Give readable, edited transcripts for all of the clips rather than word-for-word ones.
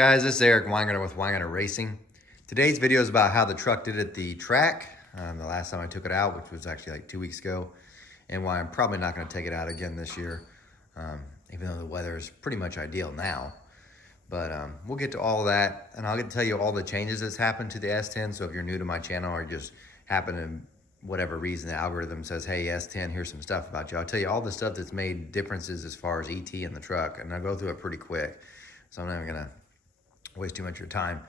Hey guys, this is Eric Weingarten with Weingarten Racing. Today's video is about how the truck did at the track the last time I took it out, which was actually like 2 weeks ago, and why I'm probably not going to take it out again this year, even though the weather is pretty much ideal now. But we'll get to all of that, and I'll get to tell you all the changes that's happened to the S10. So if you're new to my channel or just happen to, whatever reason, the algorithm says, hey, S10, here's some stuff about you, I'll tell you all the stuff that's made differences as far as ET in the truck, and I'll go through it pretty quick. So I'm not going to waste too much of your time.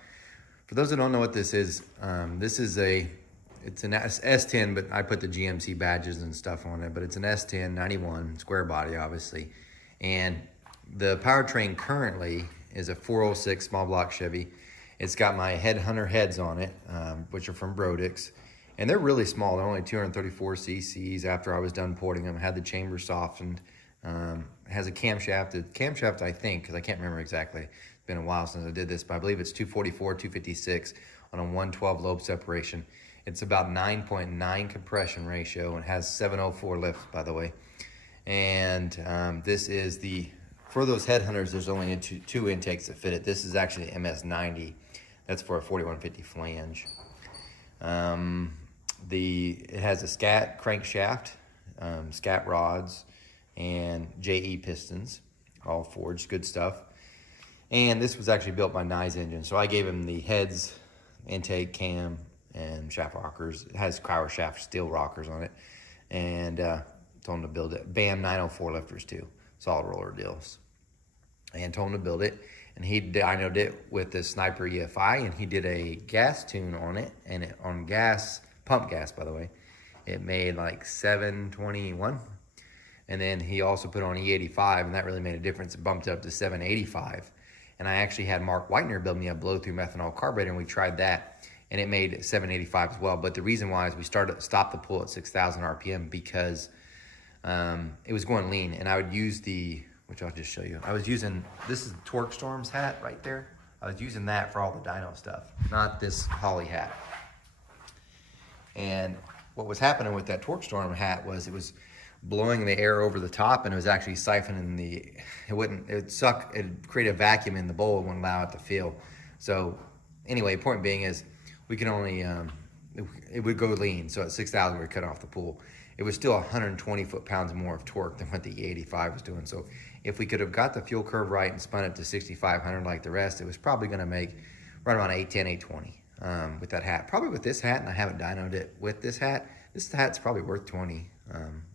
For those that don't know what this is it's an S10, but I put the GMC badges and stuff on it, but it's an S10 91 square body, obviously. And the powertrain currently is a 406 small block Chevy. It's got my Headhunter heads on it, which are from Brodix, and they're really small. They're only 234 cc's. After I was done porting them, had the chamber softened. Has a camshaft, I think, because I can't remember exactly. It's been a while since I did this, but I believe it's 244, 256 on a 112 lobe separation. It's about 9.9 compression ratio and has 704 lifts, by the way. And this is for those Headhunters, there's only two intakes that fit it. This is actually the MS90. That's for a 4150 flange. It has a scat crankshaft, scat rods, and JE pistons, all forged, good stuff. And this was actually built by Nye's Engine, so I gave him the heads, intake, cam, and shaft rockers. It has power shaft steel rockers on it, and told him to build it. BAM 904 lifters too, solid roller deals. And told him to build it, and he dynoed it with the Sniper EFI, and he did a gas tune on it, and on gas, pump gas, by the way, it made like 721. And then he also put on E85, and that really made a difference. It bumped it up to 785. And I actually had Mark Whitener build me a blow-through methanol carburetor, and we tried that, and it made 785 as well. But the reason why is we stopped the pull at 6,000 RPM because it was going lean, and I would use which I'll just show you. I was using, this is Torque Storm's hat right there. I was using that for all the dyno stuff, not this Holly hat. And what was happening with that Torque Storm hat was it was blowing the air over the top, and it was actually siphoning it'd create a vacuum in the bowl and wouldn't allow it to fill. So anyway, point being is we can only, it would go lean. So at 6,000, we would cut off the pool. It was still 120 foot-pounds more of torque than what the E85 was doing. So if we could have got the fuel curve right and spun it to 6,500 like the rest, it was probably gonna make right around 810, 820 with that hat. Probably with this hat, and I haven't dynoed it with this hat's probably worth 20.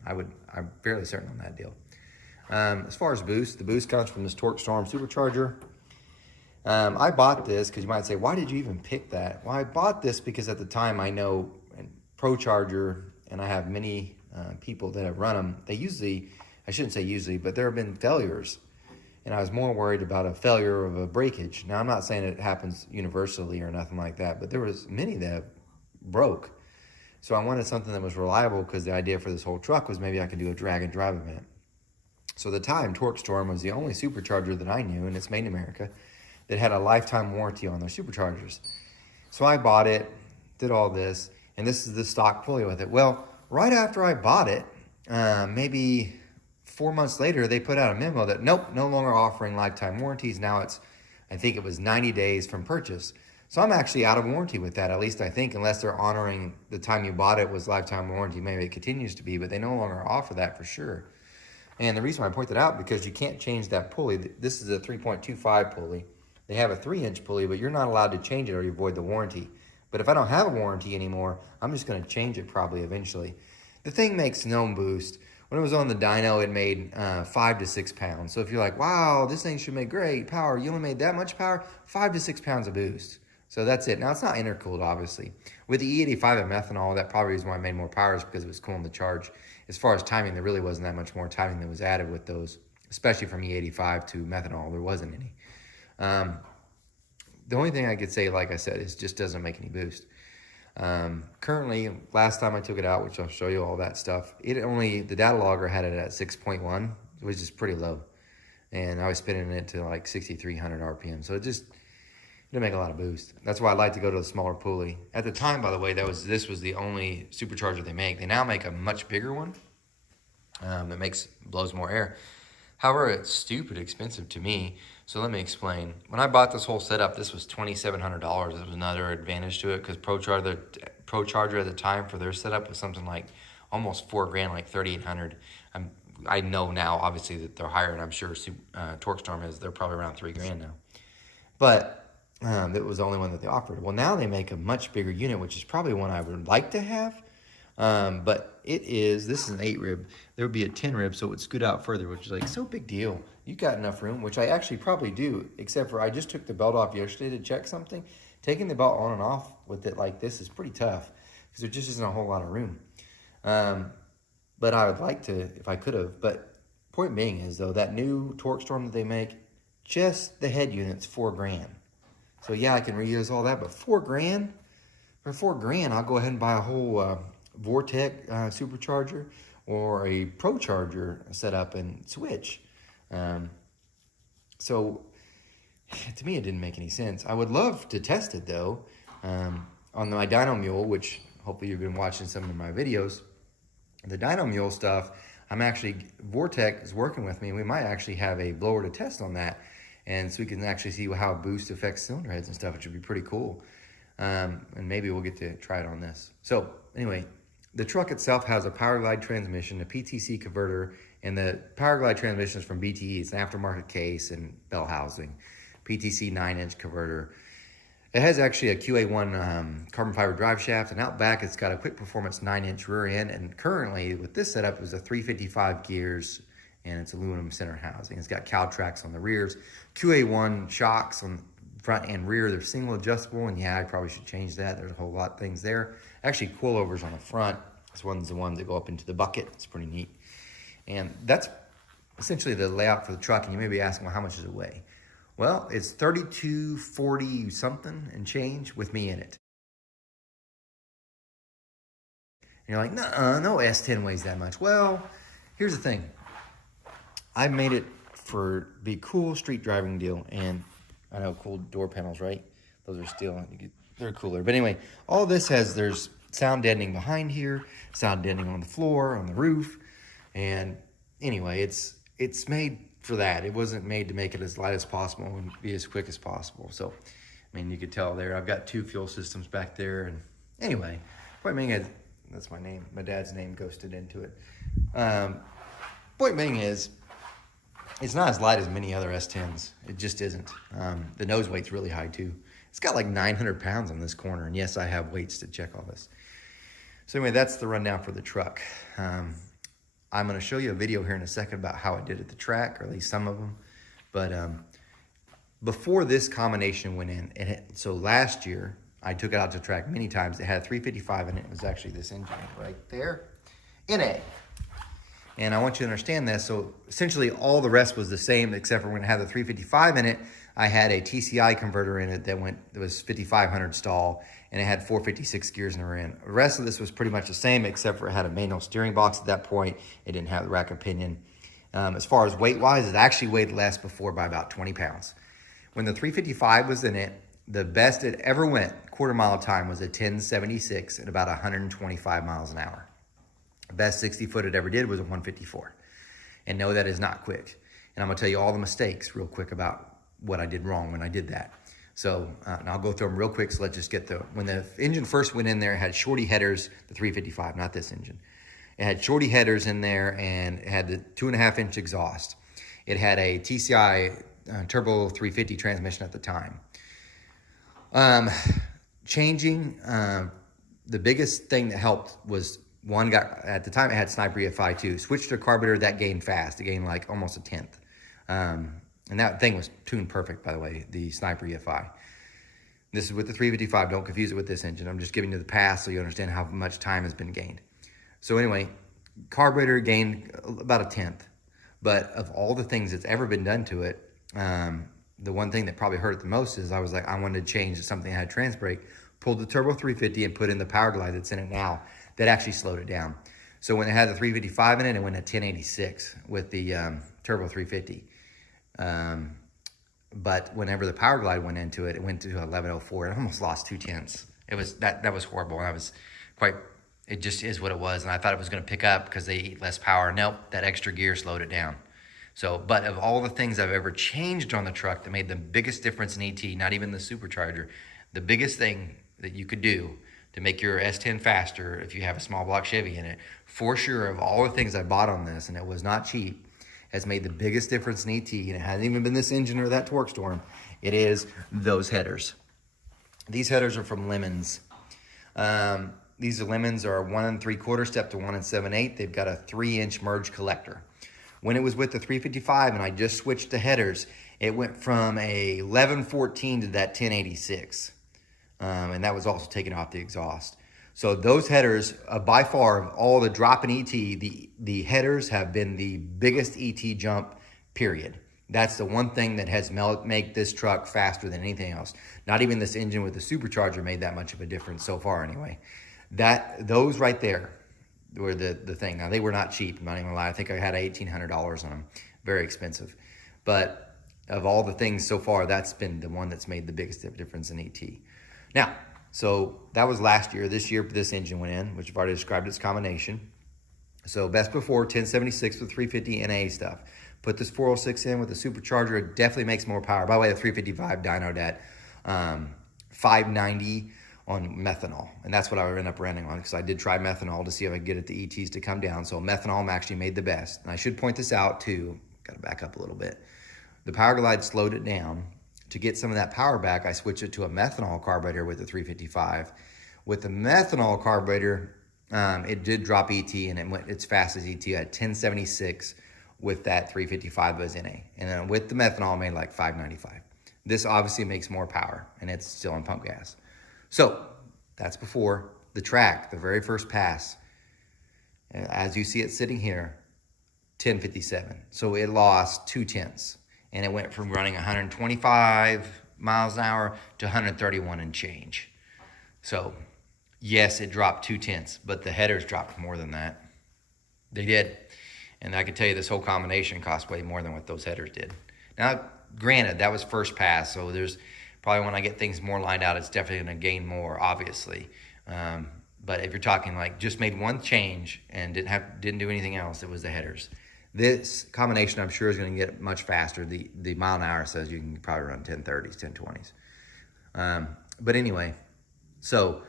I'm fairly certain on that deal. As far as boost, the boost comes from this Torque Storm supercharger. I bought this because you might say, why did you even pick that? Well, I bought this because at the time I know ProCharger, and I have many people that have run them. They usually, I shouldn't say usually, but there have been failures. And I was more worried about a failure of a breakage. Now, I'm not saying it happens universally or nothing like that, but there was many that broke. So I wanted something that was reliable because the idea for this whole truck was maybe I could do a drag and drive event. So at the time, Torque Storm was the only supercharger that I knew, and it's made in America, that had a lifetime warranty on their superchargers. So I bought it, did all this, and this is the stock pulley with it. Well, right after I bought it, maybe 4 months later, they put out a memo that, nope, no longer offering lifetime warranties. Now it's, I think it was 90 days from purchase. So I'm actually out of warranty with that, at least I think, unless they're honoring the time you bought it was lifetime warranty. Maybe it continues to be, but they no longer offer that for sure. And the reason why I point that out, because you can't change that pulley. This is a 3.25 pulley. They have a 3-inch pulley, but you're not allowed to change it or you void the warranty. But if I don't have a warranty anymore, I'm just going to change it probably eventually. The thing makes no boost. When it was on the dyno, it made 5 to 6 pounds. So if you're like, wow, this thing should make great power, you only made that much power, 5 to 6 pounds of boost. So that's it. Now, it's not intercooled, obviously. With the E85 and methanol, that probably is why I made more power, is because it was cooling the charge. As far as timing, there really wasn't that much more timing that was added with those, especially from E85 to methanol. There wasn't any. The only thing I could say, like I said, is it just doesn't make any boost. Currently, last time I took it out, which I'll show you all that stuff, the data logger had it at 6.1, which is pretty low. And I was spinning it to like 6,300 RPM. So it didn't make a lot of boost. That's why I like to go to the smaller pulley. At the time, by the way, this was the only supercharger they make. They now make a much bigger one that blows more air. However, it's stupid expensive to me. So let me explain. When I bought this whole setup, this was $2,700. It was another advantage to it because Pro Charger at the time for their setup was something like almost $4,000, like 3,800. I know now, obviously, that they're higher, and I'm sure Torque Storm is. They're probably around $3,000 now. But that was the only one that they offered. Well, now they make a much bigger unit, which is probably one I would like to have. But this is an 8 rib. There would be a 10 rib, so it would scoot out further, which is like, so big deal. You got enough room, which I actually probably do, except for I just took the belt off yesterday to check something. Taking the belt on and off with it like this is pretty tough because there just isn't a whole lot of room. But I would like to, if I could have. But point being is, though, that new Torque Storm that they make, just the head unit's $4,000. So yeah, I can reuse all that, but $4,000? For $4,000, I'll go ahead and buy a whole Vortec supercharger or a Pro Charger setup and switch. So to me, it didn't make any sense. I would love to test it though on my Dyno Mule, which hopefully you've been watching some of my videos. The Dyno Mule stuff, Vortec is working with me. We might actually have a blower to test on that. And so we can actually see how boost affects cylinder heads and stuff, which would be pretty cool. And maybe we'll get to try it on this. So anyway, the truck itself has a Power Glide transmission, a PTC converter, and the Power Glide transmission is from BTE. It's an aftermarket case and bell housing, PTC 9-inch converter. It has actually a QA1 carbon fiber drive shaft, and out back it's got a quick performance 9-inch rear end. And currently with this setup, it was a 355 gears, and it's aluminum center housing. It's got cow tracks on the rears, QA1 shocks on front and rear. They're single adjustable, and yeah, I probably should change that. There's a whole lot of things there. Actually, coilovers on the front. This one's the ones that go up into the bucket. It's pretty neat. And that's essentially the layout for the truck. And you may be asking, well, how much does it weigh? Well, it's 3240 something and change with me in it. And you're like, no S10 weighs that much. Well, here's the thing. I made it for be cool street driving deal, and I know cool door panels, right? Those are still, they're cooler. But anyway, all this there's sound deadening behind here, sound deadening on the floor, on the roof, and anyway, it's made for that. It wasn't made to make it as light as possible and be as quick as possible. So, I mean, you could tell there. I've got 2 fuel systems back there, and anyway, point being is, that's my name. My dad's name ghosted into it. Point being is, it's not as light as many other S10s. It just isn't. The nose weight's really high too. It's got like 900 pounds on this corner. And yes, I have weights to check all this. So anyway, that's the rundown for the truck. I'm going to show you a video here in a second about how I did at the track, or at least some of them. But before this combination went in, so last year, I took it out to track many times. It had a 355 in it. It was actually this engine right there, NA. And I want you to understand this. So essentially all the rest was the same, except for when it had the 355 in it, I had a TCI converter in it that was 5,500 stall, and it had 456 gears in the rear end. The rest of this was pretty much the same, except for it had a manual steering box at that point. It didn't have the rack and pinion. As far as weight-wise, it actually weighed less before by about 20 pounds. When the 355 was in it, the best it ever went, quarter mile time, was a 1076 at about 125 miles an hour. The best 60 foot it ever did was a 154. And no, that is not quick. And I'm gonna tell you all the mistakes real quick about what I did wrong when I did that. So, and I'll go through them real quick. So let's just get when the engine first went in there, it had shorty headers, the 355, not this engine. It had shorty headers in there, and it had the 2.5-inch exhaust. It had a TCI turbo 350 transmission at the time. The biggest thing that helped was, at the time it had Sniper EFI too. Switched to a carburetor, that gained fast. It gained like almost a tenth. And that thing was tuned perfect, by the way, the Sniper EFI. This is with the 355. Don't confuse it with this engine. I'm just giving you the past so you understand how much time has been gained. So anyway, carburetor gained about a tenth. But of all the things that's ever been done to it, the one thing that probably hurt it the most is I was like, I wanted to change to something that had trans brake, pulled the turbo 350 and put in the Power Glide that's in it now. That actually slowed it down. So when it had the 355 in it, it went to 1086 with the turbo 350. But whenever the Power Glide went into it, it went to 1104. It almost lost 2/10. It was that was horrible. I was it just is what it was. And I thought it was going to pick up because they eat less power. Nope, that extra gear slowed it down. So, but of all the things I've ever changed on the truck that made the biggest difference in ET, not even the supercharger, the biggest thing that you could do to make your S10 faster if you have a small block Chevy in it, for sure, of all the things I bought on this, and it was not cheap, has made the biggest difference in ET, and it hasn't even been this engine or that torque storm, it is those headers. These headers are from Lemons. These Lemons are 1 3/4 step to 1 7/8. They've got a 3-inch merge collector. When it was with the 355 and I just switched the headers, it went from a 1114 to that 1086. And that was also taken off the exhaust. So those headers, by far, of all the drop in ET, the headers have been the biggest ET jump, period. That's the one thing that has made this truck faster than anything else. Not even this engine with the supercharger made that much of a difference so far anyway. Those right there were the thing. Now, they were not cheap, I'm not even gonna lie. I think I had $1,800 on them. Very expensive. But of all the things so far, that's been the one that's made the biggest difference in ET. Now, so that was last year. This year, this engine went in, which I've already described its combination. So best before, 1076 with 350 NA stuff. Put this 406 in with the supercharger. It definitely makes more power. By the way, the 355 dynoed at 590 on methanol. And that's what I would end up running on, because I did try methanol to see if I could get it, the ETs to come down. So methanol actually made the best. And I should point this out too. Got to back up a little bit. The Power Glide slowed it down. To get some of that power back, I switched it to a methanol carburetor with the 355. With the methanol carburetor, it did drop ET, and it went its fast as ET at 1076 with that 355 as NA. And then with the methanol, it made like 595. This obviously makes more power, and it's still on pump gas. So that's before. The track, the very first pass, as you see it sitting here, 1057. So it lost 2/10. And it went from running 125 miles an hour to 131 and change. So yes, it dropped 2/10, but the headers dropped more than that. They did. And I can tell you this whole combination cost way more than what those headers did. Now, granted, that was first pass, so there's probably, when I get things more lined out, it's definitely going to gain more, obviously. But if you're talking like just made one change and didn't do anything else, it was the headers. This combination, I'm sure, is going to get much faster. The mile an hour says you can probably run 1030s, 1020s. But anyway, so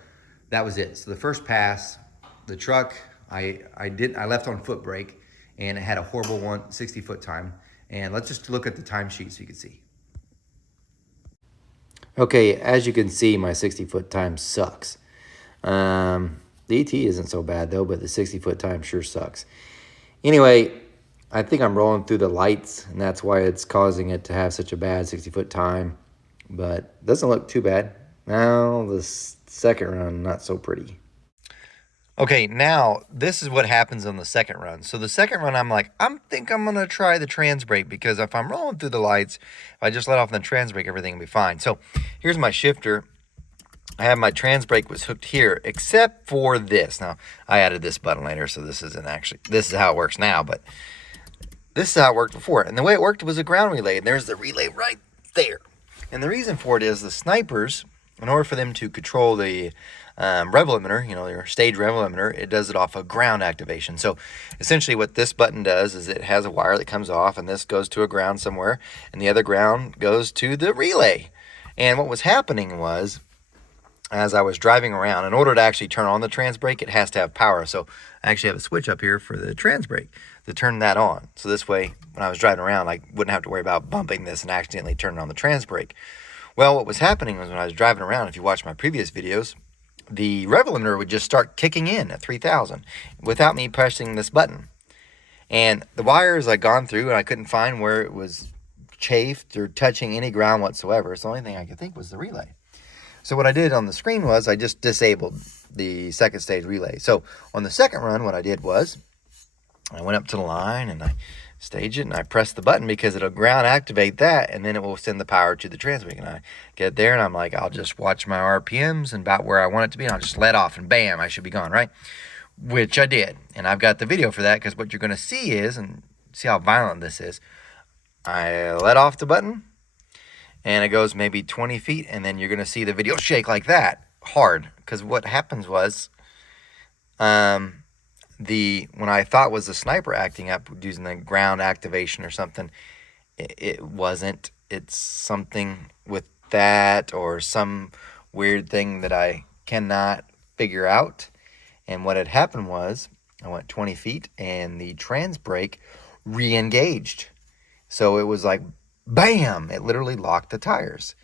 that was it. So the first pass, the truck, I left on foot brake, and it had a horrible 60-foot time. And let's just look at the timesheet so you can see. Okay, as you can see, my 60-foot time sucks. The ET isn't so bad though, but the 60-foot time sure sucks. Anyway, I think I'm rolling through the lights, and that's why it's causing it to have such a bad 60-foot time. But it doesn't look too bad. Now, the second run, not so pretty. Okay, now, this is what happens on the second run. So the second run, I'm like, I think I'm going to try the trans brake, because if I'm rolling through the lights, if I just let off the trans brake, everything will be fine. So here's my shifter. I have my trans brake was hooked here, except for this. Now, I added this button later, so this is how it works now, but this is how it worked before. And the way it worked was a ground relay, and there's the relay right there. And the reason for it is the snipers, in order for them to control the rev limiter, your stage rev limiter, it does it off of ground activation. So essentially what this button does is it has a wire that comes off, and this goes to a ground somewhere, and the other ground goes to the relay. And what was happening was, as I was driving around, in order to actually turn on the trans brake, it has to have power. So I actually have a switch up here for the trans brake to turn that on. So this way, when I was driving around, I wouldn't have to worry about bumping this and accidentally turning on the trans brake. Well, what was happening was, when I was driving around, if you watch my previous videos, the rev limiter would just start kicking in at 3,000 without me pressing this button. And the wires I'd gone through, and I couldn't find where it was chafed or touching any ground whatsoever. So the only thing I could think was the relay. So what I did on the screen was I just disabled the second stage relay. So on the second run, what I did was I went up to the line and I staged it, and I pressed the button because it'll ground activate that, and then it will send the power to the trans brake. And I get there, and I'm like, I'll just watch my RPMs and about where I want it to be, and I'll just let off, and bam, I should be gone, right? Which I did. And I've got the video for that, because what you're going to see is, and see how violent this is, I let off the button, and it goes maybe 20 feet, and then you're going to see the video shake like that, hard. Because what happens was, when I thought was the sniper acting up using the ground activation or something, it wasn't. It's something with that or some weird thing that I cannot figure out. And what had happened was I went 20 feet and the trans brake re-engaged. So it was like, bam, it literally locked the tires.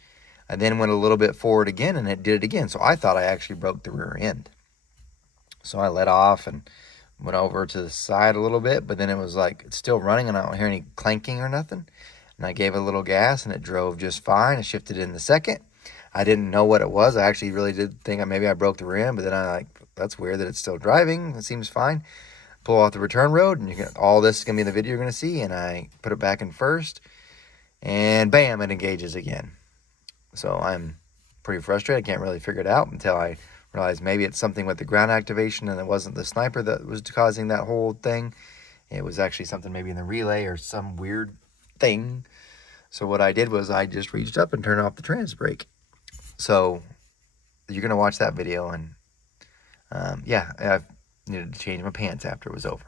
I then went a little bit forward again and it did it again. So I thought I actually broke the rear end. So I let off and went over to the side a little bit, but then it was like, it's still running and I don't hear any clanking or nothing. And I gave it a little gas and it drove just fine. It shifted in the second. I didn't know what it was. I actually really did think maybe I broke the rear end, but then I like, that's weird that it's still driving. It seems fine. Pull off the return road and all this is going to be in the video you're going to see. And I put it back in first and bam, it engages again. So I'm pretty frustrated. I can't really figure it out until I realized maybe it's something with the ground activation and it wasn't the sniper that was causing that whole thing. It was actually something maybe in the relay or some weird thing. So what I did was I just reached up and turned off the trans brake. So you're going to watch that video and yeah, I needed to change my pants after it was over.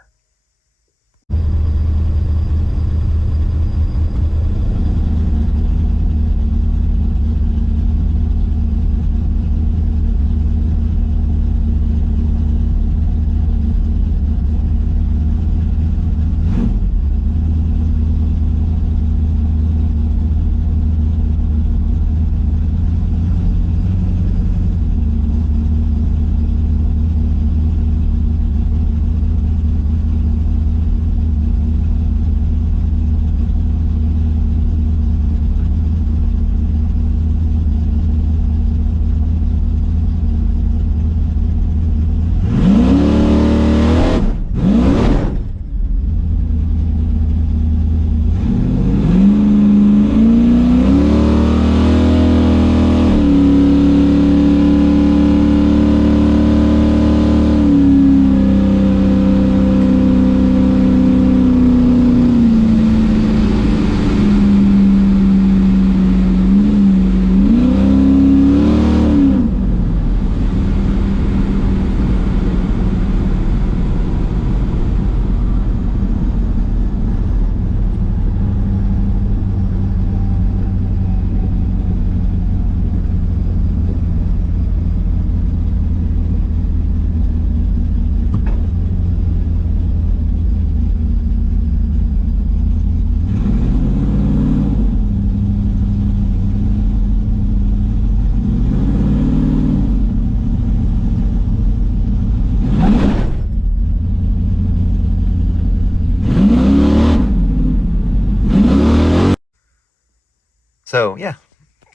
So yeah,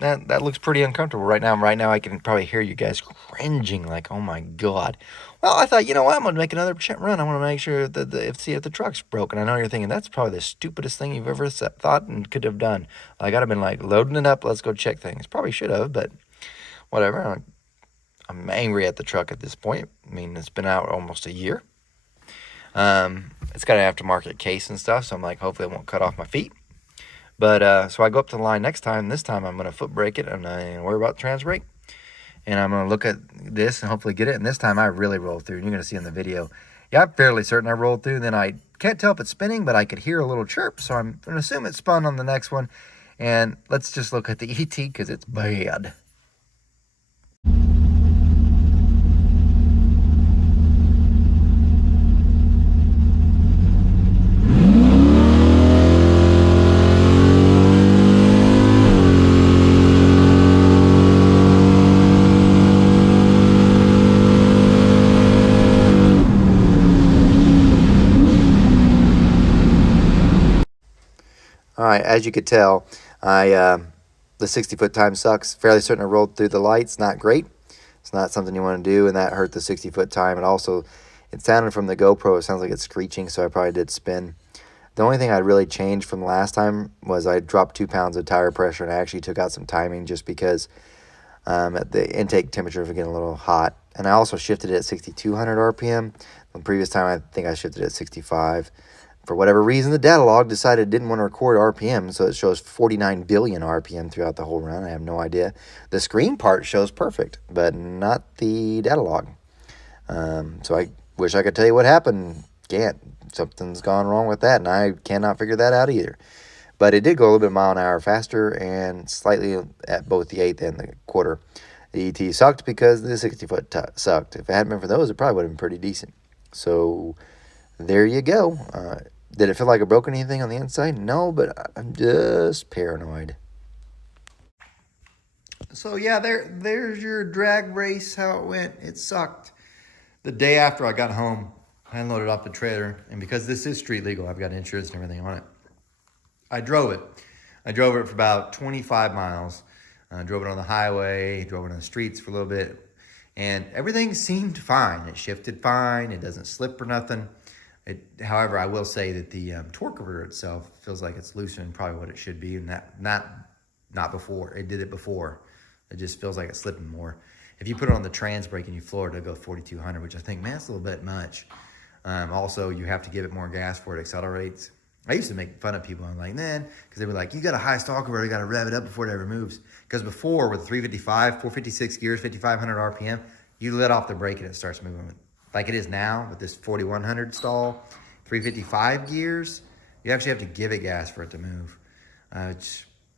that looks pretty uncomfortable right now. Right now I can probably hear you guys cringing like, oh my God. Well, I thought, you know what, I'm going to make another run. I want to make sure that see if the truck's broken. I know you're thinking that's probably the stupidest thing you've ever thought and could have done. I got to been like loading it up. Let's go check things. Probably should have, but whatever. I'm angry at the truck at this point. I mean, it's been out almost a year. It's got an aftermarket case and stuff. So I'm like, hopefully it won't cut off my feet. But so I go up to the line next time. This time I'm going to foot brake it and I worry about the trans brake. And I'm going to look at this and hopefully get it. And this time I really rolled through. And you're going to see in the video. Yeah, I'm fairly certain I rolled through. Then I can't tell if it's spinning, but I could hear a little chirp. So I'm going to assume it spun on the next one. And let's just look at the ET because it's bad. All right, as you could tell, the 60-foot time sucks. Fairly certain I rolled through the lights. Not great. It's not something you want to do, and that hurt the 60-foot time. And also, it sounded from the GoPro, it sounds like it's screeching, so I probably did spin. The only thing I really changed from the last time was I dropped 2 pounds of tire pressure, and I actually took out some timing just because the intake temperature was getting a little hot. And I also shifted it at 6,200 RPM. The previous time, I think I shifted it at 65. For whatever reason, the data log decided it didn't want to record RPM, so it shows 49 billion RPM throughout the whole run. I have no idea. The screen part shows perfect, but not the data log. So I Wish I could tell you what happened. Can't. Something's gone wrong with that, and I cannot figure that out either. But it did go a little bit mile an hour faster and slightly at both the eighth and the quarter. The ET sucked because the 60-foot sucked. If it hadn't been for those, it probably would have been pretty decent. So there you go. Did it feel like it broke anything on the inside? No, but I'm just paranoid. So yeah, there's your drag race, how it went. It sucked. The day after I got home, I unloaded off the trailer, and because this is street legal, I've got insurance and everything on it. I drove it. I drove it for about 25 miles. Drove it on the highway, drove it on the streets for a little bit, and everything seemed fine. It shifted fine. It doesn't slip or nothing. However, I will say that the torque converter itself feels like it's looser than probably what it should be, and not before. It did it before. It just feels like it's slipping more. If you put it on the trans brake and you floor it, it'll go 4,200, which I think, man, that's a little bit much. Also, you have to give it more gas before it accelerates. I used to make fun of people. I'm like, man, because they were like, you got a high stall converter, you got to rev it up before it ever moves. Because before, with 355, 456 gears, 5,500 RPM, you let off the brake and it starts moving. Like it is now with this 4,100 stall, 355 gears, you actually have to give it gas for it to move.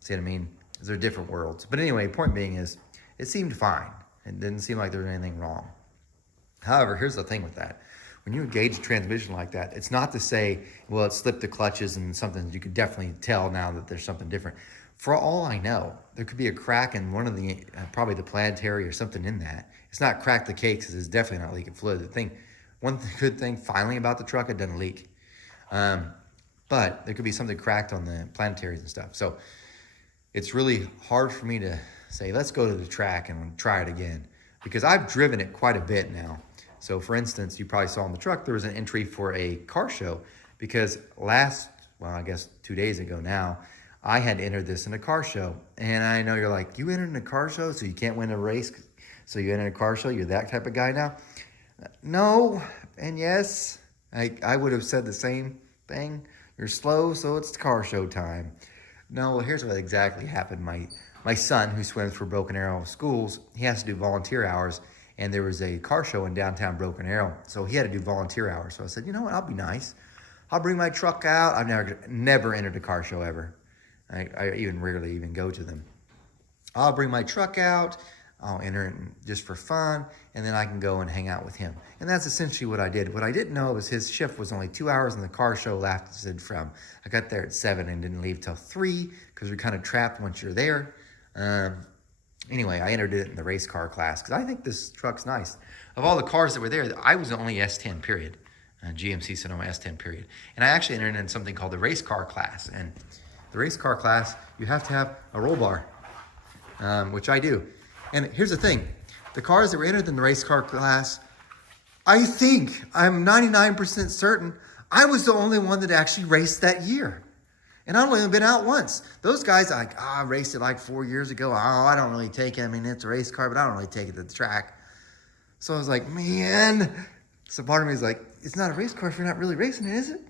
See what I mean? They're different worlds. But anyway, point being is, it seemed fine. It didn't seem like there was anything wrong. However, here's the thing with that. When you engage a transmission like that, it's not to say, well, it slipped the clutches and something. You could definitely tell now that there's something different. For all I know, there could be a crack in one of the, probably the planetary or something in that. It's not cracked the cake because it's definitely not leaking fluid. One good thing finally about the truck, it doesn't leak. But there could be something cracked on the planetaries and stuff. So it's really hard for me to say, let's go to the track and try it again, because I've driven it quite a bit now. So for instance, you probably saw in the truck, there was an entry for a car show, because I guess 2 days ago now, I had entered this in a car show. And I know you're like, you entered in a car show, so you can't win a race, so you entered a car show, you're that type of guy now? No, and yes, I would have said the same thing. You're slow, so it's car show time. No, well, here's what exactly happened. My son, who swims for Broken Arrow Schools, he has to do volunteer hours, and there was a car show in downtown Broken Arrow, so he had to do volunteer hours. So I said, you know what, I'll be nice. I'll bring my truck out. I've never entered a car show ever. I even rarely even go to them. I'll bring my truck out. I'll enter it just for fun, and then I can go and hang out with him. And that's essentially what I did. What I didn't know was his shift was only 2 hours, and the car show lasted from, I got there at 7 and didn't leave till 3, because you're kind of trapped once you're there. Anyway, I entered it in the race car class, because I think this truck's nice. Of all the cars that were there, I was the only S10, period. GMC Sonoma S10, period. And I actually entered in something called the race car class. And the race car class, you have to have a roll bar, which I do. And here's the thing. The cars that were entered in the race car class, I'm 99% certain, I was the only one that actually raced that year. And I've only been out once. Those guys, I raced it like 4 years ago. I don't really take it. I mean, it's a race car, but I don't really take it to the track. So I was like, man. So part of me is like, it's not a race car if you're not really racing it, is it?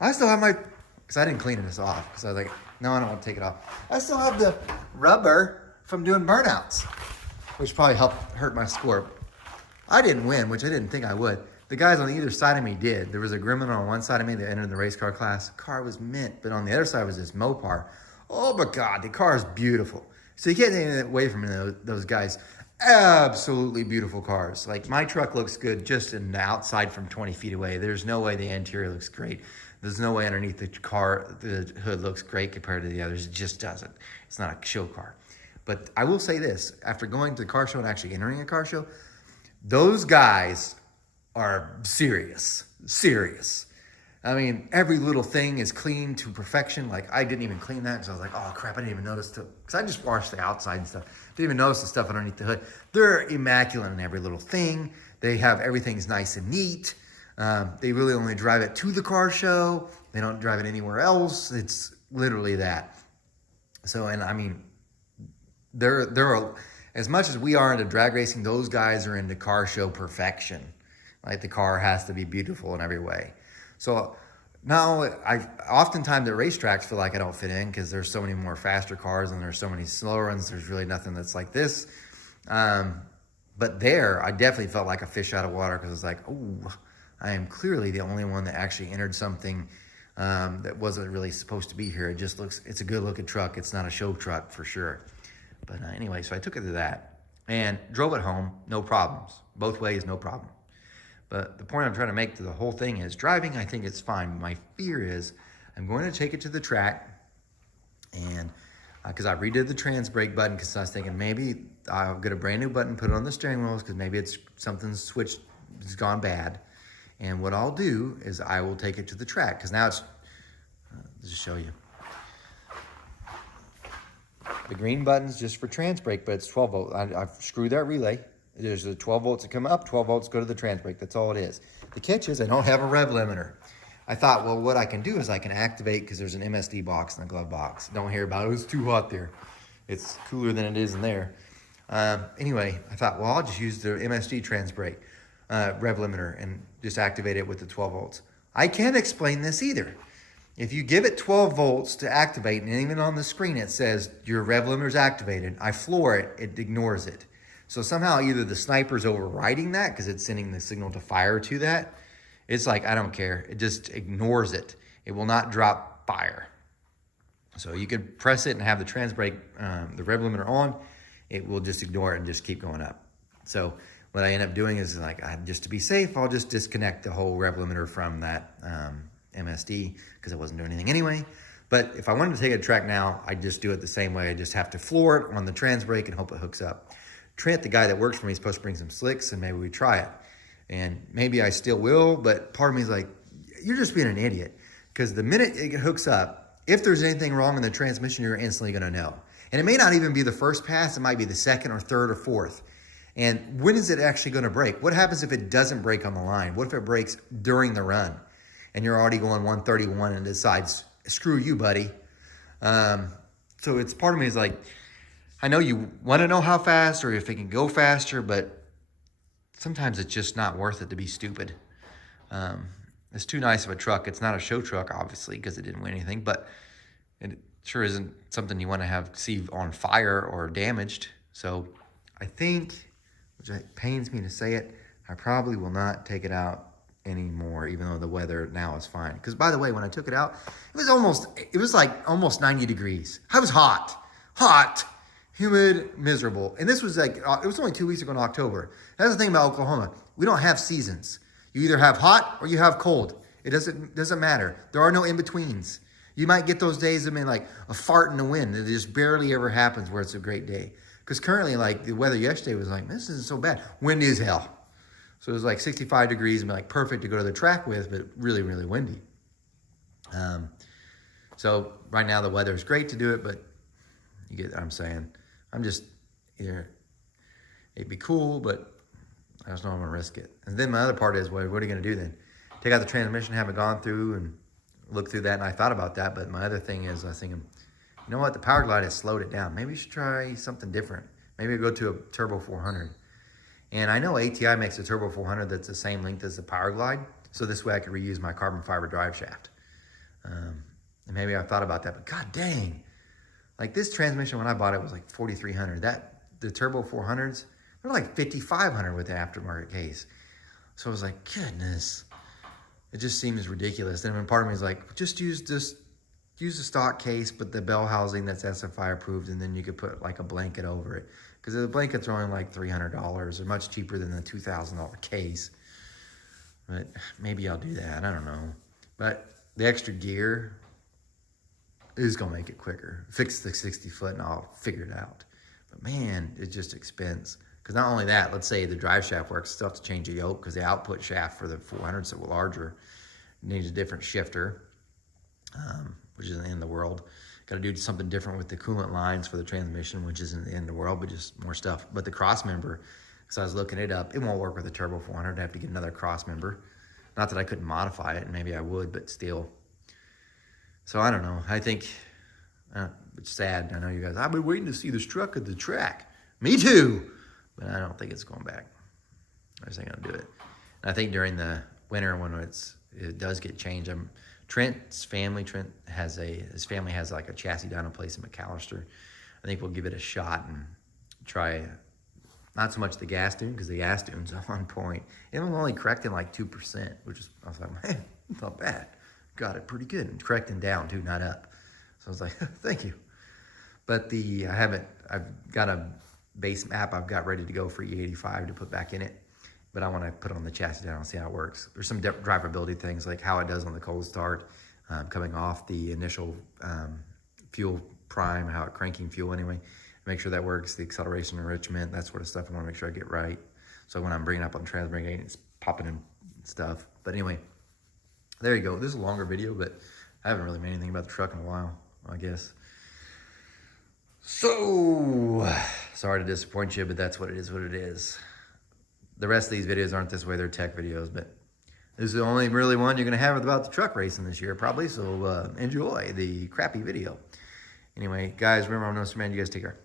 I still have because I didn't clean this off. Because I was like, no, I don't want to take it off. I still have the rubber from doing burnouts, which probably helped hurt my score. I didn't win, which I didn't think I would. The guys on either side of me did. There was a Gremlin on one side of me that entered the race car class. The car was mint, but on the other side was this Mopar. Oh my God, the car is beautiful. So you can't take anything away from those guys. Absolutely beautiful cars. Like, my truck looks good just in the outside from 20 feet away. There's no way the interior looks great. There's no way underneath the car the hood looks great compared to the others. It just doesn't. It's not a show car. But I will say this, after going to the car show and actually entering a car show, those guys are serious. I mean, every little thing is clean to perfection. Like, I didn't even clean that, so I was like, oh crap, I didn't even notice, because I just washed the outside and stuff. Didn't even notice the stuff underneath the hood. They're immaculate in every little thing. They have, everything's nice and neat. They really only drive it to the car show. They don't drive it anywhere else. It's literally that. So, and I mean, they're as much as we are into drag racing, those guys are into car show perfection. Like, the car has to be beautiful in every way. So now oftentimes at racetracks feel like I don't fit in, because there's so many more faster cars and there's so many slower ones. There's really nothing that's like this. But there, I definitely felt like a fish out of water, because it's like, oh, I am clearly the only one that actually entered something that wasn't really supposed to be here. It just looks, it's a good looking truck. It's not a show truck for sure. But anyway, so I took it to that and drove it home, no problems. Both ways, no problem. But the point I'm trying to make to the whole thing is driving, I think it's fine. My fear is I'm going to take it to the track and because I redid the trans brake button because I was thinking maybe I'll get a brand new button, put it on the steering wheels because maybe it's something's switched, it's gone bad. And what I'll do is I will take it to the track because now it's, let's just show you. The green button's just for trans brake, but it's 12 volt. I've screwed that relay. There's the 12 volts that come up, 12 volts go to the trans brake. That's all it is. The catch is I don't have a rev limiter. I thought, well, what I can do is I can activate, because there's an MSD box in the glove box. Don't hear about it. It's too hot there. It's cooler than it is in there. Anyway, I thought, well, I'll just use the MSD trans brake rev limiter and just activate it with the 12 volts. I can't explain this either. If you give it 12 volts to activate, and even on the screen it says your rev limiter is activated, I floor it, it ignores it. So somehow either the sniper's overriding that because it's sending the signal to fire to that. It's like, I don't care. It just ignores it. It will not drop fire. So you could press it and have the trans brake, the rev limiter on. It will just ignore it and just keep going up. So what I end up doing is like, just to be safe, I'll just disconnect the whole rev limiter from that MSD because it wasn't doing anything anyway. But if I wanted to take it to track now, I just do it the same way. I just have to floor it on the trans brake and hope it hooks up. Trent, the guy that works for me, is supposed to bring some slicks and maybe we try it. And maybe I still will, but part of me is like, you're just being an idiot. Because the minute it hooks up, if there's anything wrong in the transmission, you're instantly gonna know. And it may not even be the first pass, it might be the second or third or fourth. And when is it actually gonna break? What happens if it doesn't break on the line? What if it breaks during the run? And you're already going 131 and decides, screw you, buddy. So it's part of me is like, I know you want to know how fast or if it can go faster, but sometimes it's just not worth it to be stupid. It's too nice of a truck. It's not a show truck, obviously, because it didn't win anything, but it sure isn't something you want to see on fire or damaged. So I think, which pains me to say it, I probably will not take it out anymore, even though the weather now is fine. Because by the way, when I took it out, it was like almost 90 degrees. I was hot. Humid, miserable. And this was like, it was only 2 weeks ago in October. That's the thing about Oklahoma. We don't have seasons. You either have hot or you have cold. It doesn't matter. There are no in-betweens. You might get those days, I mean, like a fart in the wind. It just barely ever happens where it's a great day. Because currently, like the weather yesterday was like, this isn't so bad. Wind is hell. So it was like 65 degrees and like perfect to go to the track with, but really, really windy. So right now the weather is great to do it, but you get what I'm saying. I'm just, it'd be cool, but I just don't want to risk it. And then my other part is, what are you going to do then? Take out the transmission, have it gone through and look through that. And I thought about that, but my other thing is I was thinking, you know what? The Power Glide has slowed it down. Maybe you should try something different. Maybe go to a Turbo 400. And I know ATI makes a Turbo 400 that's the same length as the Power Glide. So this way I could reuse my carbon fiber drive shaft. And maybe I thought about that, but god dang. Like this transmission, when I bought it, was like 4,300. The Turbo 400s, they're like 5,500 with the aftermarket case. So I was like, goodness, it just seems ridiculous. And then part of me is like, just use the stock case, but the bell housing that's SFI approved, and then you could put like a blanket over it. Because the blankets are only like $300. They're much cheaper than the $2,000 case. But maybe I'll do that. I don't know. But the extra gear is going to make it quicker. Fix the 60 foot and I'll figure it out. But man, it's just expense. Because not only that, let's say the drive shaft works, still have to change the yoke because the output shaft for the 400 is so larger. It needs a different shifter, which isn't the end of the world. Got to do something different with the coolant lines for the transmission, which isn't the end of the world, but just more stuff. But the cross member, because I was looking it up, it won't work with the Turbo 400. I have to get another cross member. Not that I couldn't modify it, and maybe I would, but still. So I don't know. I think it's sad. I know you guys, I've been waiting to see this truck at the track. Me too. But I don't think it's going back. I just ain't gonna do it. And I think during the winter when it does get changed, Trent's family, his family has like a chassis down in place in McAllister. I think we'll give it a shot and try Not so much the gas tune, because the gas tune's on point. It was only correcting like 2%, which is, I was like, man, not bad. Got it pretty good. And correcting down too, not up. So I was like, thank you. But I've got a base map I've got ready to go for E85 to put back in it. But I want to put on the chassis down and see how it works. There's some drivability things, like how it does on the cold start, coming off the initial fuel prime, how it cranking fuel anyway. Make sure that works, the acceleration enrichment, that sort of stuff. I want to make sure I get right. So when I'm bringing up on transmitting, it's popping in stuff. But anyway, there you go. This is a longer video, but I haven't really made anything about the truck in a while, I guess. So, sorry to disappoint you, but that's what it is. The rest of these videos aren't this way, they're tech videos, but this is the only really one you're gonna have about the truck racing this year, probably. So enjoy the crappy video. Anyway, guys, remember I'm no man. You guys take care.